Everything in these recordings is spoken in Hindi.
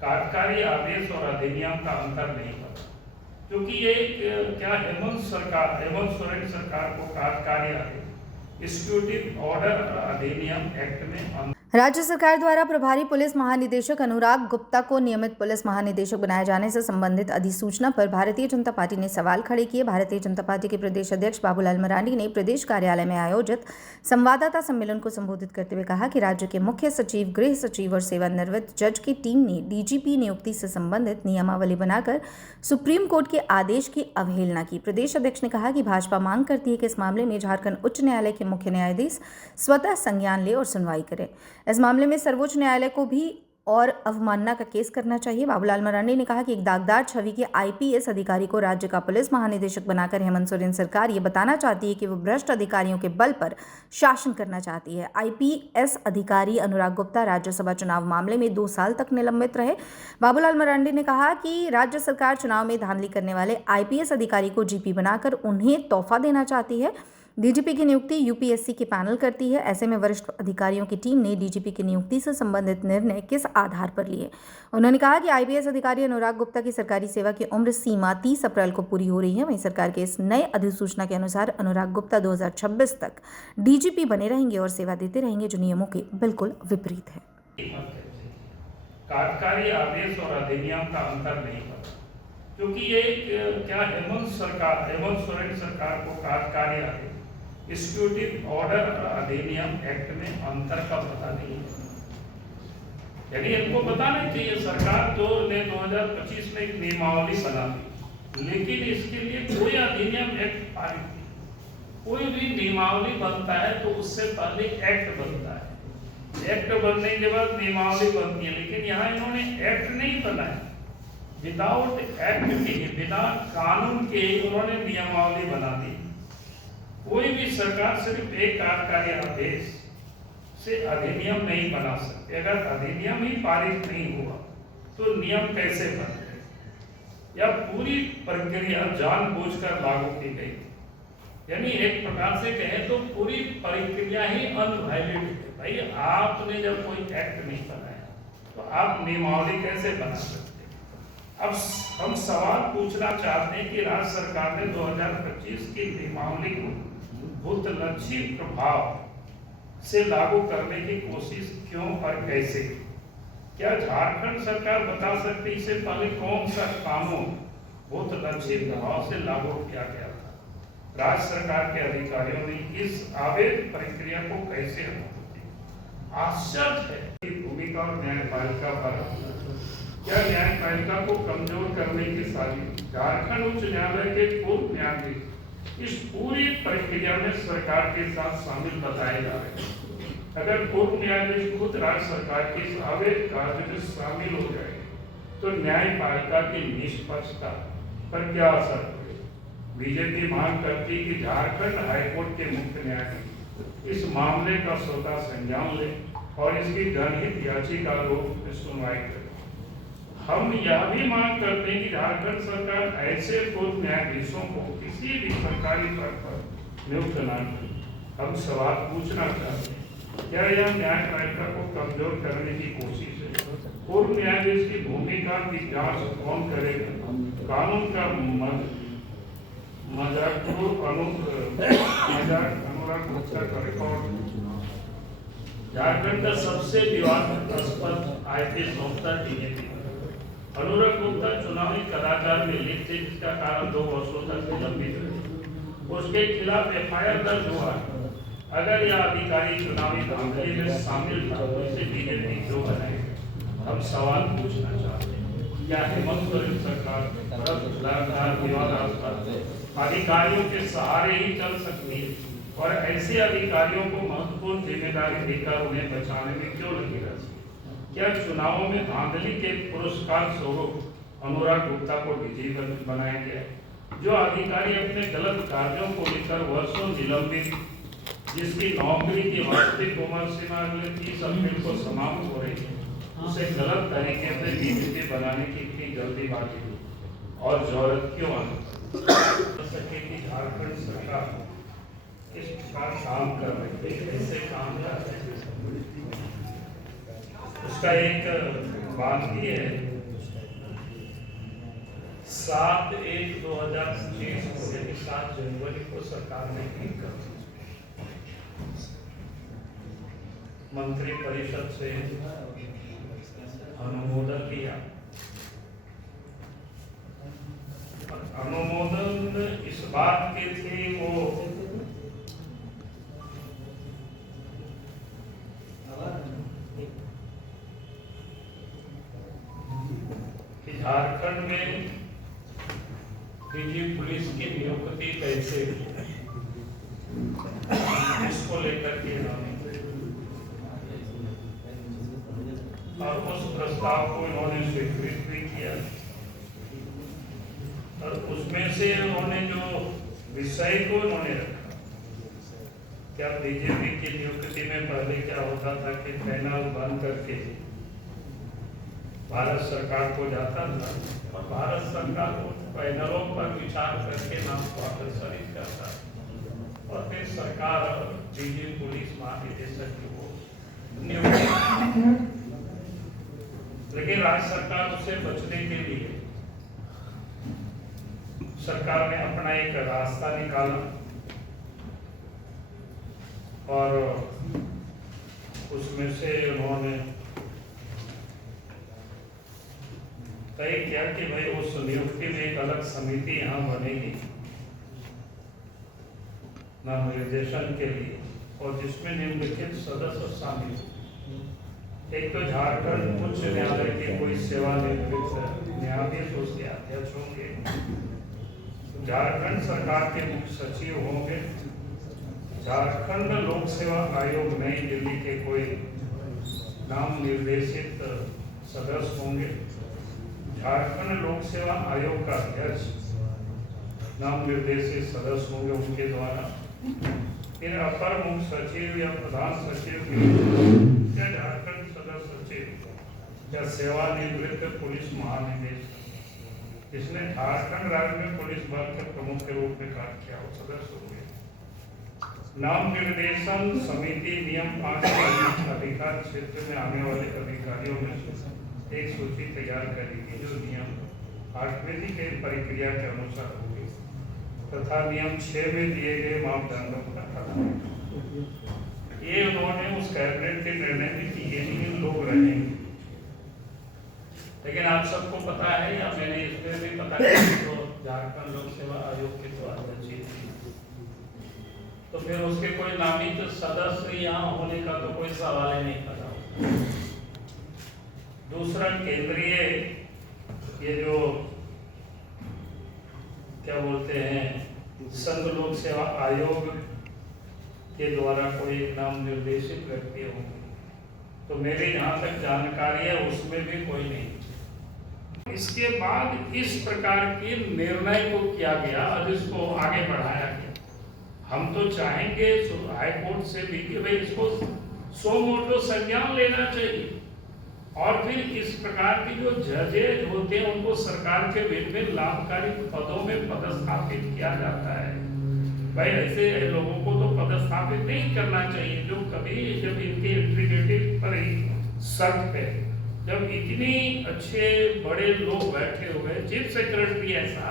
कार्यकारी आदेश और अधिनियम का अंतर नहीं पता, क्योंकि ये क्या हेमंत सोरेन सरकार को कार्यकारी आदेश एग्जीक्यूटिव ऑर्डर अधिनियम एक्ट में राज्य सरकार द्वारा प्रभारी पुलिस महानिदेशक अनुराग गुप्ता को नियमित पुलिस महानिदेशक बनाए जाने से संबंधित अधिसूचना पर भारतीय जनता पार्टी ने सवाल खड़े किए। भारतीय जनता पार्टी के प्रदेश अध्यक्ष बाबूलाल मरांडी ने प्रदेश कार्यालय में आयोजित संवाददाता सम्मेलन को संबोधित करते हुए कहा कि राज्य के मुख्य सचिव, गृह सचिव और सेवानिवृत्त जज की टीम ने डीजीपी नियुक्ति से संबंधित नियमावली बनाकर सुप्रीम कोर्ट के आदेश की अवहेलना की। प्रदेश अध्यक्ष ने कहा कि भाजपा मांग करती है कि इस मामले में झारखंड उच्च न्यायालय के मुख्य न्यायाधीश स्वतः संज्ञान ले और सुनवाई करें। इस मामले में सर्वोच्च न्यायालय को भी और अवमानना का केस करना चाहिए। बाबूलाल मरांडी ने कहा कि एक दागदार छवि के आईपीएस अधिकारी को राज्य का पुलिस महानिदेशक बनाकर हेमंत सोरेन सरकार ये बताना चाहती है कि वो भ्रष्ट अधिकारियों के बल पर शासन करना चाहती है। आईपीएस अधिकारी अनुराग गुप्ता राज्यसभा चुनाव मामले में 2 साल तक निलंबित रहे। बाबूलाल मरांडी ने कहा कि राज्य सरकार चुनाव में धांधली करने वाले आईपीएस अधिकारी को जीपी बनाकर उन्हें तोहफा देना चाहती है। डीजीपी की नियुक्ति यूपीएससी की पैनल करती है। ऐसे में वरिष्ठ अधिकारियों की टीम ने डीजीपी की नियुक्ति से संबंधित निर्णय किस आधार पर लिए। उन्होंने कहा कि आईपीएस अधिकारी अनुराग गुप्ता की सरकारी सेवा की उम्र सीमा 30 अप्रैल को पूरी हो रही है। वहीं सरकार के इस नए अधिसूचना के अनुसार अनुराग गुप्ता 2026 तक डीजीपी बने रहेंगे और सेवा देते रहेंगे, जो नियमों के बिल्कुल विपरीत है। कार्यकारी आदेश और अधिनियम का अंतर नहीं पता, क्योंकि ये क्या हेमंत सोरेन सरकार को कार्यकारी आदेश एग्जीक्यूटिव ऑर्डर अधिनियम एक्ट में अंतर का पता नहीं है। यानी इनको पता नहीं चाहिए। सरकार जो ने 2025 में एक नियमावली बना दी, लेकिन इसके लिए कोई अधिनियम एक्ट पारित नहीं। कोई भी नियमावली बनता है तो उससे पहले एक्ट बनता है, एक्ट बनने के बाद नियमावली बनती है। लेकिन यहाँ इन्होंने एक्ट नहीं बनाया, विदाउट एक्ट के, बिना कानून के उन्होंने नियमावली बना दी। कोई भी सरकार सिर्फ एक कार्यकारी आदेश से अधिनियम नहीं बना सकती। अगर अधिनियम ही पारित नहीं हुआ तो नियम कैसे बनते? या पूरी प्रक्रिया जानबूझकर लागू की गई। यानी एक प्रकार से कहें तो पूरी प्रक्रिया ही अनवैलिड है। भाई, आपने जब कोई एक्ट नहीं बनाया तो आप नियमावली कैसे बना सकते? अब हम सवाल पूछना चाहते हैं कि राज्य सरकार ने 2025 की नियमावली को भूतलक्षी प्रभाव से लागू करने की कोशिश क्यों और कैसे? क्या झारखंड सरकार बता सकती इससे पहले कौन सा कानून भूतलक्षी प्रभाव से लागू किया गया था? राज्य सरकार के अधिकारियों ने इस आवेदन प्रक्रिया को कैसे अनुमति दी? आश्चर्य है कि भूमिका और न्यायपालिका पर क्या न्यायपालिका को कमजोर करने की साजिश? झारखंड उच्च न्यायालय के पूर्व न्यायाधीश इस पूरी प्रक्रिया में सरकार के साथ शामिल बताए जा रहे हैं। अगर पूर्व न्यायाधीश खुद राज्य सरकार के इस आवेदन कार्य में शामिल हो जाए तो न्यायपालिका की निष्पक्षता पर क्या असर पड़ेगा? बीजेपी मांग करती कि झारखंड हाईकोर्ट के मुख्य न्यायाधीश इस मामले का स्वतः संज्ञान ले और इसकी जनहित याचिका रूप में सुनवाई करे। हम यह भी मांग करते हैं कि झारखंड सरकार ऐसे पूर्व न्यायाधीशों को किसी भी सरकारी पद पर नियुक्त न करे। हम सवाल पूछना चाहते हैं, क्या यह न्यायपालिका को कमजोर करने की कोशिश है? पूर्व न्यायाधीश की भूमिका की जांच कौन करेगा? कानून का अनुराग गुप्ता का रिकॉर्ड। झारखंड का सबसे विवादास्पद आईपीएस अफसर डीजीपी अनुराग गुप्ता चुनावी कदाचार में लिप्त थे, जिसका कारण 2 वर्षों तक निलंबित रहे। उसके खिलाफ एफआईआर दर्ज हुआ। अगर यह अधिकारी चुनावी धांधली में शामिल था तो इसे डीजीपी क्यों बनाएगा? हम सवाल पूछना चाहते हैं, क्या हेमंत सोरेन सरकार लगातार विवादास्पद अधिकारियों के सहारे ही चल सकती है और ऐसे अधिकारियों को महत्वपूर्ण जिम्मेदारी देकर उन्हें बचाने में क्यों लगी रहती है? क्या चुनावों में धांधली के पुरस्कार स्वरूप अनुराग गुप्ता को डीजीपी बनाया गया? जो अधिकारी अपने गलत कार्यों को लेकर वर्षों निलंबित, जिसकी नौकरी की वास्तविक उम्र सीमा अगले 30 अप्रैल को समाप्त हो रही है, उसे गलत तरीके से डीजीपी बनाने की इतनी जल्दीबाजी और जरूरत क्यों सके कि झारखंड सरकार इस प्रकार काम कर रही है, कैसे काम कर रहे हैं? उसका एक बांधी है 7/1/2025 को, यानी 7 जनवरी को सरकार ने की कर मंत्री परिषद से अनुमोदन लिया। अनुमोदन इस बात के थे वो कि झारखंड में डीजी पुलिस की नियुक्ति कैसे, इसको लेकर के और उस प्रस्ताव को इन्होंने स्वीकृत भी किया। और उसमें से उन्होंने जो विषय को उन्होंने रखा, क्या बीजेपी की नियुक्ति में पहले क्या होता था कि पैनल बन करके भारत सरकार को जाता था और भारत सरकार उन पैनलों पर विचार करके नाम को अग्रसरित करता और फिर सरकार डीजी पुलिस महानिदेशक की वो नियुक्ति। लेकिन राज्य सरकार उसे बचने के लिए सरकार ने अपना एक रास्ता निकाला और उसमें से उन्होंने तय किया कि भाई उस नियुक्ति में एक अलग समिति यहाँ बनेगी नाम निर्देशन के लिए, और जिसमें निम्नलिखित सदस्य शामिल। एक तो झारखंड उच्च न्यायालय के कोई सेवानिवृत्त न्यायाधीश उसके अध्यक्ष होंगे, झारखंड सरकार के मुख्य सचिव होंगे, झारखंड लोक सेवा आयोग नई दिल्ली के कोई नाम निर्देशित सदस्य होंगे, झारखंड लोक सेवा आयोग का अध्यक्ष नाम निर्देशित सदस्य होंगे उनके द्वारा, फिर अपर मुख्य सचिव या प्रधान सचिव या झारखंड सदस्य सचिव या सेवानिवृत्त पुलिस महानिदेशक जिसने झारखंड राज्य में पुलिस बल के प्रमुख के रूप में कार्य किया वो सदस्य होंगे। नाम निर्देशन समिति नियम 5 के अधिकार क्षेत्र में आने वाले अधिकारियों में एक सूची तैयार करेगी जो नियम 8वें की प्रक्रिया के अनुसार होगी तथा नियम 6 में दिए गए मापदंडों का पालन। ये उन्होंने उस कैबिनेट के निर्णय में कि ये लोग रहेंगे, लेकिन आप सबको पता है या मैंने इसमें भी पता है तो झारखंड लोक सेवा आयोग के तो अध्यक्ष थी, तो फिर उसके कोई नामित सदस्य यहाँ होने का तो कोई सवाल ही नहीं पैदा होता। दूसरा, केंद्रीय ये जो क्या बोलते हैं संघ लोक सेवा आयोग के द्वारा कोई नाम निर्देशित व्यक्ति होंगे, तो मेरी जहाँ तक जानकारी है उसमें भी कोई नहीं। इसके बाद इस प्रकार के निर्णय को किया गया और इसको आगे बढ़ाया गया। हम तो चाहेंगे हाई कोर्ट से भी कि भाई इसको सो मोटो संज्ञान लेना चाहिए और फिर इस प्रकार की जो जजेज होते हैं उनको सरकार के विभिन्न लाभकारी पदों में पदस्थापित किया जाता है। भाई ऐसे लोगों को तो पदस्थापित नहीं करना चाहिए जो कभी जब इनके इंटीग्रिटी पर ही शक है, जब इतनी अच्छे बड़े लोग बैठे हुए चीफ सेक्रेटरी ऐसा,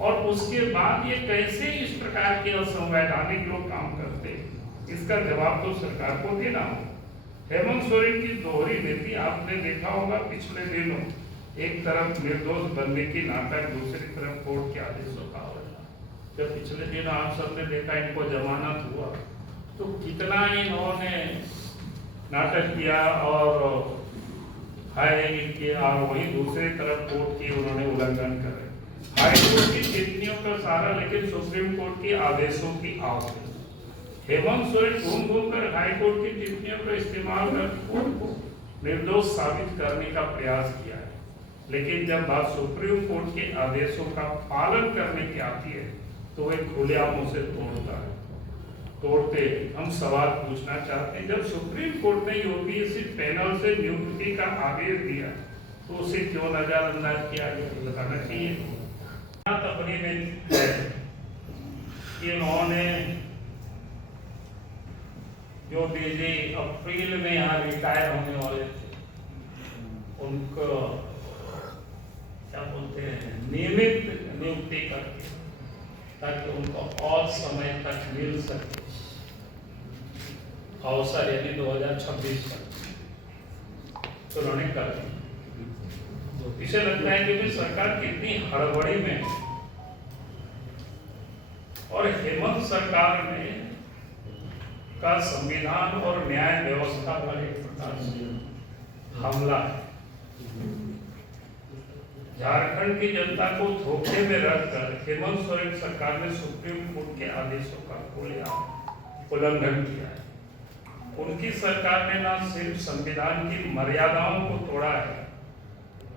और उसके बाद ये कैसे इस प्रकार के असंवैधानिक लोग काम करते, इसका जवाब तो सरकार को देना हो। हेमंत सोरेन की दोहरी नीति आपने देखा होगा पिछले दिनों, एक तरफ निर्दोष बनने की नाटक, दूसरी तरफ कोर्ट के आदेशों का अवहेलना। जब पिछले दिन आप सबने देखा इनको जमानत हुआ तो कितना इन्होंने नाटक किया और हायरिंग किया, और वही दूसरी तरफ कोर्ट की उन्होंने उल्लंघन करे। हाई कोर्ट की टिप्पणियों का सारा लेकिन सुप्रीम कोर्ट के आदेशों की आवश्यकता। हेमंत सोरेन घूम घूम कर हाई कोर्ट की टिप्पणियों का इस्तेमाल कर कोर्ट को निर्दोष साबित करने का प्रयास किया है, लेकिन जब बात सुप्रीम कोर्ट के आदेशों का पालन करने की आती है तो वे खुलेआम उसे तोड़ते। हम सवाल पूछना चाहते हैं, जब सुप्रीम कोर्ट ने यूपीएससी पैनल से नियुक्ति का आदेश दिया तो उसे क्यों नजरअंदाज किया गया, बताना चाहिए। अपनी में इन्होंने जो डीजी अप्रैल में यहाँ रिटायर होने वाले थे उनको क्या बोलते हैं नियमित नियुक्ति करके, ताकि उनको और समय तक मिल सके अवसर, यानी 2026 तक तो उन्होंने कर दी। इसे लगता है कि भी सरकार कितनी हड़बड़ी में है। और हेमंत सरकार में का संविधान और न्याय व्यवस्था पर एक प्रकार से हमला है। झारखंड की जनता को धोखे में रखकर हेमंत सोरेन सरकार ने सुप्रीम कोर्ट के आदेशों का उल्लंघन किया है। उनकी सरकार ने न सिर्फ संविधान की मर्यादाओं को तोड़ा है,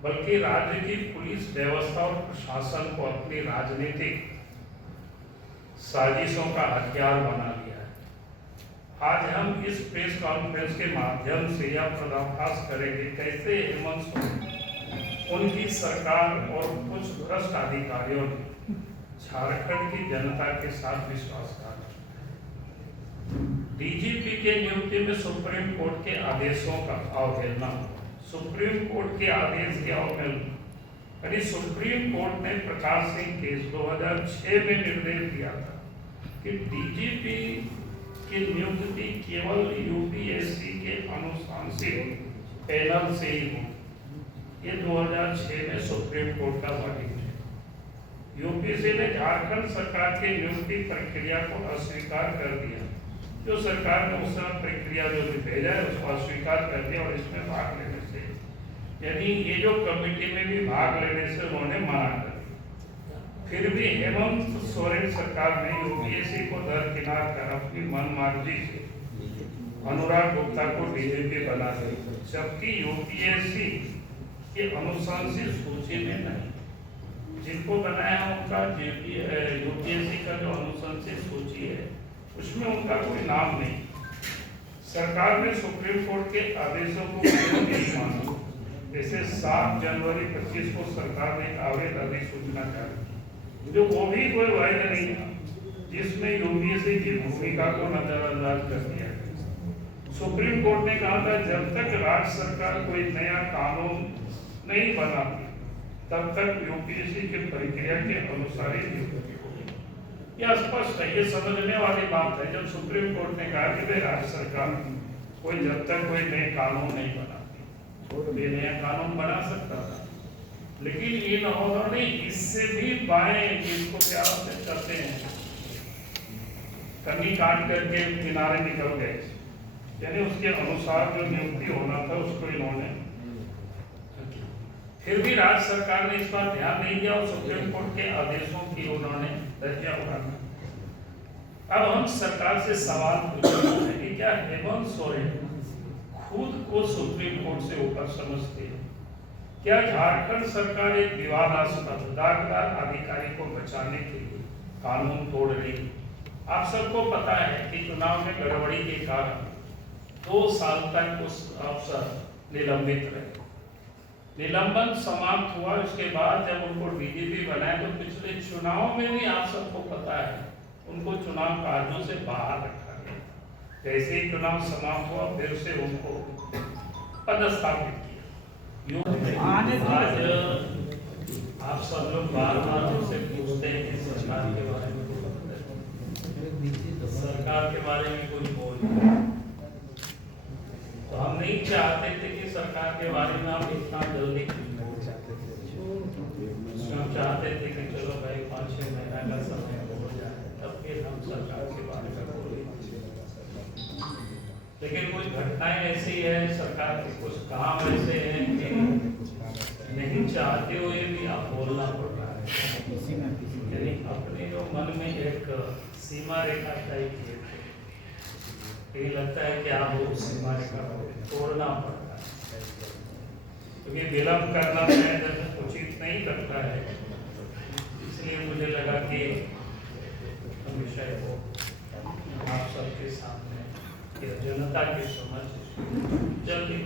बल्कि राज्य की पुलिस व्यवस्था और प्रशासन को अपनी राजनीतिक साजिशों का हथियार बना लिया है। आज हम इस प्रेस कॉन्फ्रेंस के माध्यम से यह पर्दाफाश करेंगे कैसे हेमंत सोरेन, उनकी सरकार और कुछ भ्रष्ट अधिकारियों ने झारखंड की जनता के साथ विश्वासघात किया। डीजीपी के नियुक्ति में सुप्रीम कोर्ट के आदेशों का अवहेलना, सुप्रीम कोर्ट के आदेश की अवहेलना, यानी सुप्रीम कोर्ट ने प्रकाश सिंह केस 2006 में निर्देश दिया था कि डीजीपी की नियुक्ति केवल यूपीएससी के अनुशासित पैनल से ही हो। ये 2006 में सुप्रीम कोर्ट का वर्डिक्ट है। यूपीएससी ने झारखंड सरकार की नियुक्ति प्रक्रिया को अस्वीकार कर दिया। जो सरकार ने उस समय प्रक्रिया जो भेजा है उसको अस्वीकार कर दिया और इसमें भाग लेने से, यानी ये जो कमेटी में भी भाग लेने से उन्होंने मना कर दिया। फिर भी हेमंत सोरेन सरकार ने यूपीएससी को दरकिनार कर अपनी मनमर्जी से अनुराग गुप्ता को डीजीपी बना दिया, जबकि यूपीएससी के अनुशंसित सूची में नहीं। जिनको बनाया उनका यूपीएससी का जो अनुशंसित सूची है उसमें उनका कोई नाम नहीं। सरकार ने सुप्रीम कोर्ट के आदेशों को नहीं माना। जैसे 7 जनवरी 25 को सरकार ने अवैध अधिसूचना जारी की, जो वो भी कोई वैध नहीं था, जिसमें यूपीएससी की भूमिका को नजरअंदाज कर दिया। सुप्रीम कोर्ट ने कहा था जब तक राज्य सरकार कोई नया कानून नहीं बनाती तब तक यूपीएससी के प्रक्रिया के अनुसार ही नियुक्ति होगी। यह स्पष्ट है, ये समझने वाली बात है। जब सुप्रीम कोर्ट ने कहा कि भाई राज्य सरकार कोई जब तक कोई नए कानून नहीं बनाती, ये नया कानून बना सकता था, लेकिन इन्होंने इससे भी बाएं, जिसको क्या कहते हैं कन्नी काट करके किनारे निकल गए, यानी उसके अनुसार जो नियुक्ति होना था उसको इन्होंने। फिर भी राज्य सरकार ने इस पर ध्यान नहीं दिया और सुप्रीम कोर्ट के आदेशों की उन्होंने धज्जियां उड़ाई। अब हम सरकार से सवाल पूछते हैं कि क्या हेमंत सोरेन खुद को सुप्रीम कोर्ट से ऊपर समझते हैं? क्या झारखंड सरकार एक विवादास्पद दागदार अधिकारी को बचाने के लिए कानून तोड़ रही? आप सबको पता है कि चुनाव में गड़बड़ी के कारण 2 साल तक उस अफसर निलंबित रहे। निलंबन समाप्त हुआ, उसके बाद जब उनको डीजीपी बनाए तो पिछले चुनाव में भी आप सबको पता है उनको चुनाव कार्यों से बाहर रखा गया। जैसे ही चुनाव समाप्त हुआ फिर से उनको पदस्थापित किया। आज आप सब लोग बार-बार उनसे पूछते हैं कि सरकार के बारे में, सरकार के बारे में कोई बोल, तो हम नहीं चाहते थे कि सरकार के बारे में आप इतना जल्दी बोल सकते थे। हम चाहते थे कि चलो भाई 5-6 महीना का समय हो जाए तब फिर हम सरकार के बारे में बोलें। लेकिन कुछ घटनाएं ऐसी है, सरकार के कुछ काम ऐसे हैं कि नहीं चाहते हुए भी आप बोलना पड़ रहा है। यानी अपने जो मन में एक सीमा रेखा तय किए थे, ये लगता है कि आप वो सीमा रेखा तोड़ना पड़ रहा है, क्योंकि विलंब करना उचित नहीं लगता है। इसलिए मुझे लगा कि विषय को आप सबके सामने जनता की समझ जल्दी